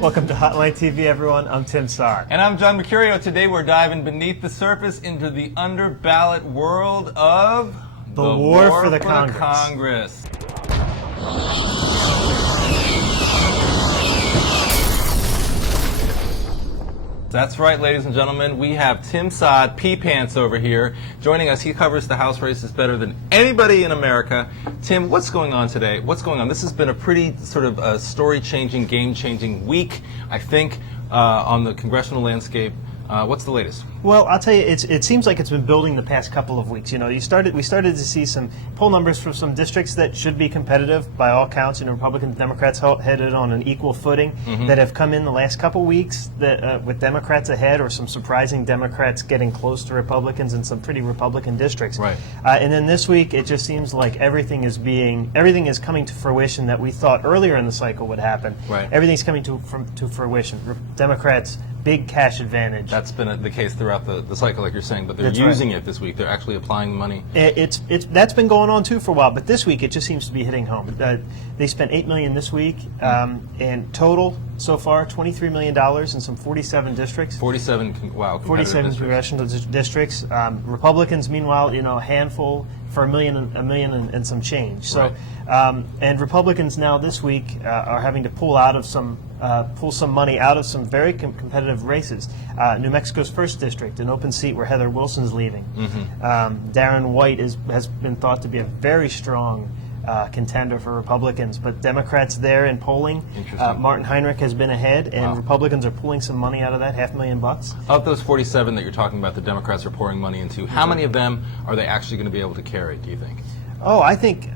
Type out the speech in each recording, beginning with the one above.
Welcome to Hotline TV, everyone. I'm Tim Sarr. And I'm John Mercurio. Today we're diving beneath the surface into the under-ballot world of The war for the Congress. That's right, ladies and gentlemen. We have Tim Sod, P-Pants over here, joining us. He covers the House races better than anybody in America. Tim, what's going on today? What's going on? This has been a pretty sort of story-changing, game-changing week, I think, on the congressional landscape. What's the latest? Well, I'll tell you, it seems like it's been building the past couple of weeks. You know, we started to see some poll numbers from some districts that should be competitive by all counts. You know, Republicans and Democrats headed on an equal footing that have come in the last couple weeks that with Democrats ahead, or some surprising Democrats getting close to Republicans in some pretty Republican districts. Right. And then this week, it just seems like everything is coming to fruition that we thought earlier in the cycle would happen. Right. Everything's coming to fruition. Democrats, big cash advantage. That's been the case throughout the cycle, like you're saying, but they're That's using right. it this week. They're actually applying the money. That's been going on too for a while, but this week it just seems to be hitting home. They spent $8 million this week, and total so far $23 million in some 47 districts. 47, wow. 47 congressional districts. Republicans, meanwhile, you know, a handful for a million and some change. So, Right. And Republicans now this week are having to pull some money out of some very competitive races. New Mexico's 1st District, an open seat where Heather Wilson's leaving. Darren White has been thought to be a very strong contender for Republicans, but Democrats there in polling. Martin Heinrich has been ahead, and Republicans are pulling some money out of that, $500,000. Of those 47 that you're talking about, the Democrats are pouring money into, how many of them are they actually going to be able to carry, do you think? Oh, I think,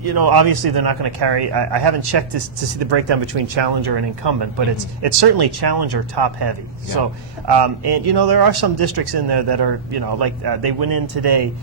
you know, obviously they're not going to carry. I haven't checked to see the breakdown between challenger and incumbent, but it's certainly challenger top heavy. Yeah. So, and you know, there are some districts in there that are, you know, like they went in today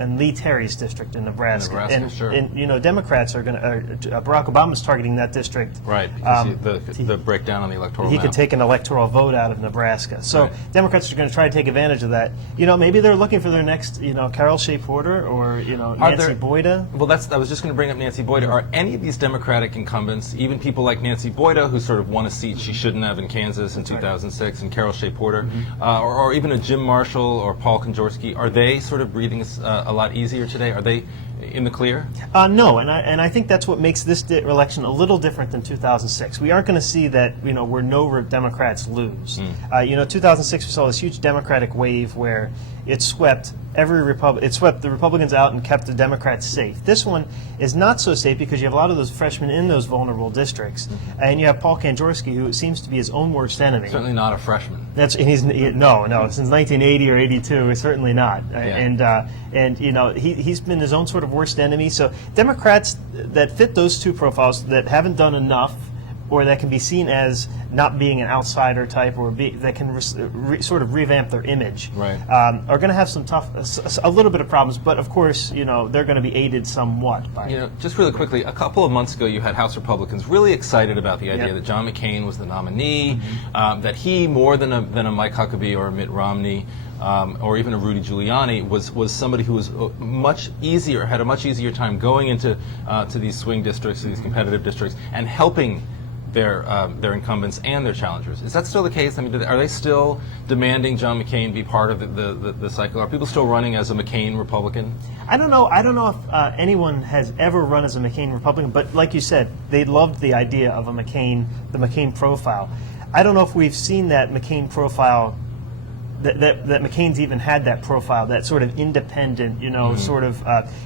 in Lee Terry's district in Nebraska. And, sure. And you know, Democrats are going to. Barack Obama's targeting that district. Right. Because the breakdown on the electoral He map. could take an electoral vote out of Nebraska. So Right. Democrats are going to try to take advantage of that. You know, maybe they're looking for their next, you know, Carol Shea Porter or, you know, Nancy Boyda. Well, I was just going to bring up Nancy Boyda. Are any of these Democratic incumbents, even people like Nancy Boyda, who sort of won a seat she shouldn't have in Kansas in 2006, and Carol Shea Porter, or even a Jim Marshall or Paul Konjorsky, are they sort of breathing a lot easier today? Are they in the clear? No, and I think that's what makes this election a little different than 2006. We aren't going to see that, you know, where no Democrats lose. You know, 2006 we saw this huge Democratic wave where it swept the Republicans out and kept the Democrats safe. This one is not so safe because you have a lot of those freshmen in those vulnerable districts, and you have Paul Konjorsky, who seems to be his own worst enemy. Certainly not a freshman. No, since 1980 or 82, certainly not. Yeah. And you know, he's been his own sort of worst enemy. So Democrats that fit those two profiles, that haven't done enough, or that can be seen as not being an outsider type, or that can sort of revamp their image, right. Are going to have a little bit of problems. But of course, you know, they're going to be aided somewhat by. You know, just really quickly, a couple of months ago, you had House Republicans really excited about the idea Yep. that John McCain was the nominee, that he, more than a Mike Huckabee or a Mitt Romney, or even a Rudy Giuliani, was somebody who was had a much easier time going into to these swing districts, these competitive districts, and helping their incumbents and their challengers. Is that still the case? I mean, are they still demanding John McCain be part of the cycle? Are people still running as a McCain Republican? I don't know if anyone has ever run as a McCain Republican, but like you said, they loved the idea of the McCain profile. I don't know if we've seen that McCain profile, that McCain's even had that profile, that sort of independent, you know, sort of.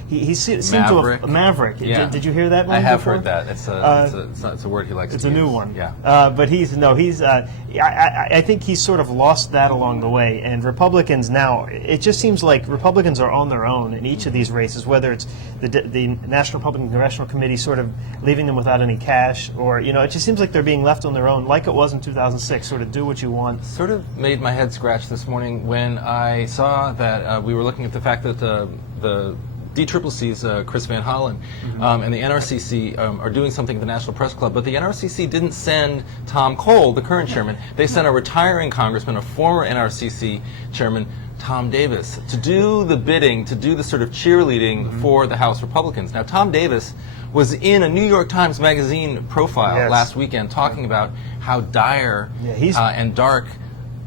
He seemed Maverick. to have Maverick. Yeah. Did you hear that one? I have before? heard that. It's a word he likes. It's to a new use. one. Yeah. But I think he's sort of lost that along the way. And Republicans now, it just seems like Republicans are on their own in each of these races, whether it's the National Republican Congressional Committee sort of leaving them without any cash, or, you know, it just seems like they're being left on their own, like it was in 2006, sort of do what you want. Sort of made my head scratch this morning when I saw that we were looking at the fact that the DCCC's Chris Van Hollen and the NRCC are doing something at the National Press Club, but the NRCC didn't send Tom Cole, the current chairman. They sent a retiring congressman, a former NRCC chairman, Tom Davis, to do the bidding, to do the sort of cheerleading for the House Republicans. Now, Tom Davis was in a New York Times Magazine profile Yes. last weekend talking about how dire Yeah, he's- and dark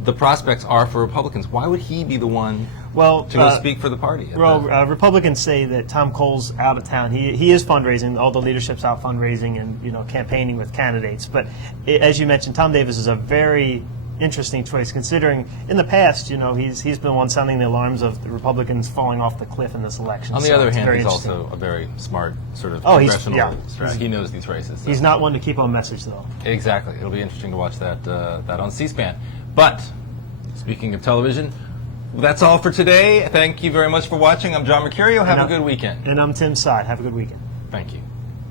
the prospects are for Republicans. Why would he be the one Well, to go speak for the party? at Well, the- Republicans say that Tom Cole's out of town. He is fundraising. All the leadership's out fundraising and campaigning with candidates. But as you mentioned, Tom Davis is a very interesting choice, considering in the past, he's been the one sounding the alarms of the Republicans falling off the cliff in this election. On the So other it's hand, very he's interesting. also a very smart sort of Oh, he's- congressional yeah. strategist. He knows these races. so- He's not one to keep on message, though. Exactly. It'll be interesting to watch that on C-SPAN. But speaking of television, that's all for today. Thank you very much for watching. I'm John Mercurio. Have a good weekend. And I'm Tim Side. Have a good weekend. Thank you.